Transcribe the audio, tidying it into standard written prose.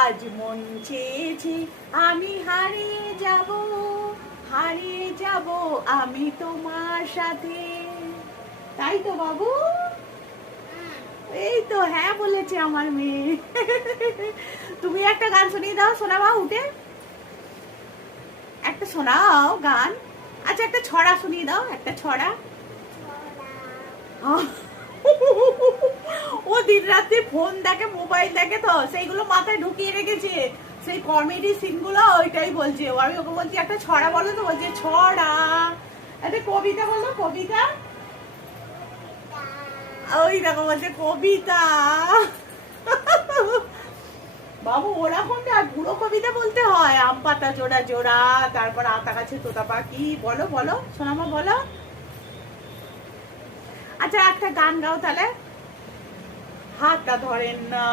আজ মন চেয়েছে আমি হারিয়ে যাব আমি তোমার সাথে। তাই তো বাবু? এই তো হ্যাঁ বলেছে আমার মেয়ে। তুমি একটা গান শুনিয়ে দাও শোনাবা, উঠে একটা শোনাও গান। আচ্ছা একটা ছড়া শুনিয়ে দাও, একটা ছড়া। ও দিন রাত্রি ফোন দেখে, মোবাইল দেখে, তো সেইগুলো মাথায় ঢুকিয়ে রেখেছে, সেই কমেডি সিন গুলো, ওইটাই বলছে। আমি ওকে বলছি একটা ছড়া বলো, তো বলছে ছড়া। একটা কবিতা বলো, কবিতা। ওই দেখো বলছে কবিতা। বাবু ওরকম না, পুরো কবিতা বলতে হয়। আম পাতা জোড়া জোড়া, তারপর আতা গাছে তোতা পাখি, বলো বলো সোনামা বলো। আচ্ছা একটা গান গাও তাহলে। হাতটা ধরেন না